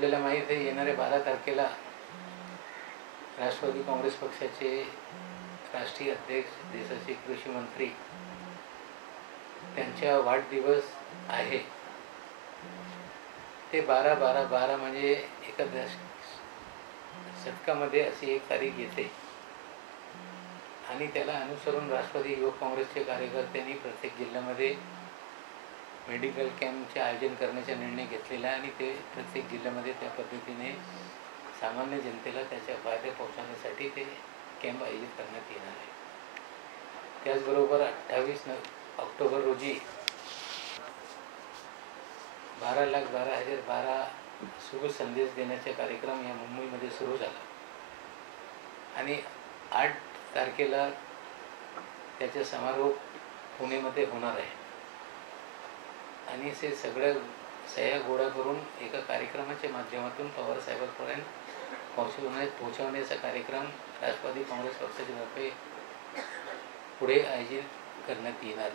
आपल्याला माहीत आहे येणाऱ्या 12 तारखेला राष्ट्रवादी काँग्रेस पक्षाचे राष्ट्रीय अध्यक्ष, देशाचे कृषी मंत्री त्यांचा वाढदिवस आहे। ते 12-12-12 म्हणजे एका शतकामध्ये अशी एक तारीख येते आणि त्याला अनुसरून राष्ट्रवादी युवक काँग्रेसचे कार्यकर्त्यांनी प्रत्येक जिल्ह्यामध्ये मेडिकल कॅम्पचे आयोजन करण्याचा निर्णय घेतलेला आहे आणि ते प्रत्येक जिल्ह्यामध्ये त्या पद्धतीने सामान्य जनतेला त्याचा फायदा पोहोचवण्यासाठी ते कॅम्प आयोजित करण्यात येणार आहे। त्याचबरोबर 28 ऑक्टोबर रोजी 12,12,012 शुभ संदेश देण्याचा कार्यक्रम या मुंबईमध्ये सुरू झाला आणि 8 तारखेला त्याचा समारोप पुणेमध्ये होणार आहे आणि ते सगळ्या सह्या गोळा करून एका कार्यक्रमाच्या माध्यमातून पवारसाहेबांपर्यंत पोहोचवण्याचा कार्यक्रम राष्ट्रवादी काँग्रेस पक्षाच्या तर्फे पुढे आयोजित करण्यात येणार।